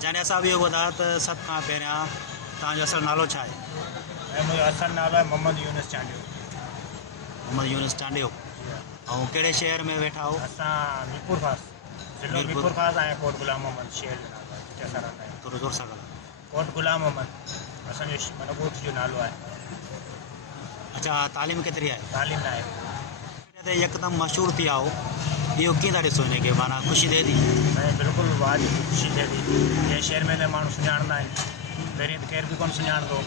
जाने साहब इहो ॿुधायो त सभ खां पहिरियां तव्हांजो असुलु नालो छा आहे? मुंहिंजो असुलु नालो आहे मोहम्मद यूनुस चांडियो। मोहम्मद यूनुस चांडियो। ऐं कहिड़े शहर में वेठा हो? असां मीरपुर ख़ास, ज़िलो मीरपुर ख़ास ऐं कोट गुलाम मोहम्मद शहर जो नालो आहे, जिते असां रहंदा आहियूं। थोरो ज़ोर सां ॻाल्हायो। कोट गुलाम मोहम्मद असांजो माना ॻोठ जो नालो आहे। अच्छा, तालीम केतिरी आहे? तालीम न आहे। ते यकदमि मशहूरु थी विया हो, इहो कीअं था ॾिसो हिन खे? माना ख़ुशी थिए थी? ऐं बिल्कुलु वाजिब ख़ुशी थिए थी। जंहिं शहर में त माण्हू सुञाणंदा आहिनि, पहिरीं त केर बि कोन सुञाणंदो,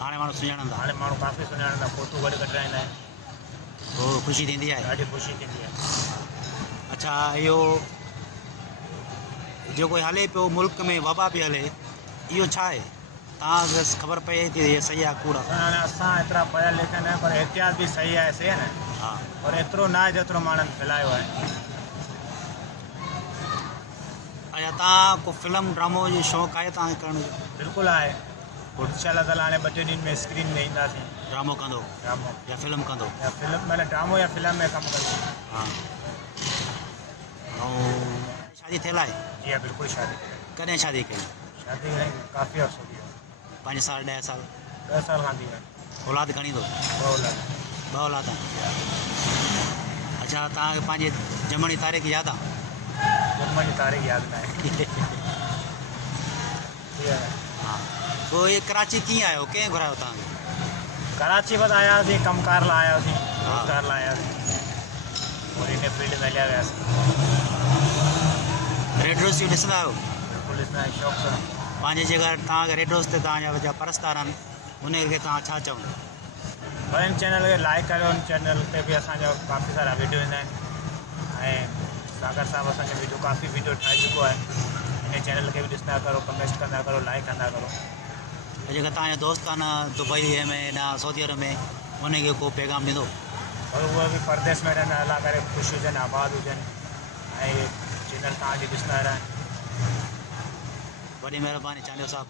हाणे माण्हू सुञाणंदा, हाणे माण्हू काफ़ी सुञाणंदा, फोटू गॾु कढाईंदा आहिनि। पोइ ख़ुशी थींदी आहे? ॾाढी ख़ुशी थींदी आहे। अच्छा, इहो जेको हले पियो मुल्क में वबा पई हले, इहो छा आहे? तव्हांखे ख़बर पए थी इहे सही आहे कूड़ा? हाणे असां एतिरा पढ़ियल लिखियल न, पर एहतियात बि सही आहे, सही आहे न? हा। पर एतिरो न आहे जेतिरो माण्हुनि फैलायो आहे। अच्छा, तव्हां को फिल्म ड्रामो जो शौक़ु आहे तव्हांखे करण जो? बिल्कुलु आहे। इंशाअल्लाह ताला हाणे 2 ॾींहंनि में स्क्रीन में ईंदासीं। ड्रामो कंदो ड्रामो या फिल्म कंदो? या फिल्म, माना ड्रामो या फिल्म में कमु कंदो। हाँ। ऐं शादी थियल आहे? जी हाँ, बिल्कुलु शादी। कॾहिं शादी कई? शादी काफ़ी अर्सो थी वियो। 5 साल 10 साल? 10 साल खां थी विया। औलाद घणी अथव? 2 औलाद। 2 औलाद आहिनि। अच्छा, तव्हांखे पंहिंजी ॼमण जी तारीख़ यादि आहे? ॼमण जी तारीख़ यादि न आहे। हा। पोइ ये कराची कीअं आयो? कंहिं घुरायो तव्हांखे? कराची बसि आयासीं, कमकार लाइ आयासीं, रोज़गार लाइ आयासीं, और इन फील्ड में हलिया वियासीं। रेड रोज़ ॾिसंदा आहियो? बिल्कुलु ॾिसंदा आहियूं, शौक़ु सां। पंहिंजे जेका तव्हांखे रेड रोज़ ते तव्हांजा परस्तार आहिनि, उनखे तव्हां छा चवंदा? ॿियनि चैनल खे लाइक करियो, उन चैनल ते बि असांजा काफ़ी सारा वीडियो ईंदा आहिनि। ऐं सागर साहब असांजो वीडियो काफ़ी वीडियो ठाहे चुको आहे। इन चैनल खे बि ॾिसंदा करो, कमेंट कंदा करो, लाइक कंदा करो। जेका तव्हांजा दोस्त आहिनि दुबई में या सऊदी अरब में, उनखे को पैगाम ॾींदो? और उहे बि परदेस में रहनि, अलाह करे ख़ुशि हुजनि, आबाद हुजनि, ऐं चैनल तव्हांजी ॾिसंदा रहनि। वॾी महिरबानी चांडियो साहब।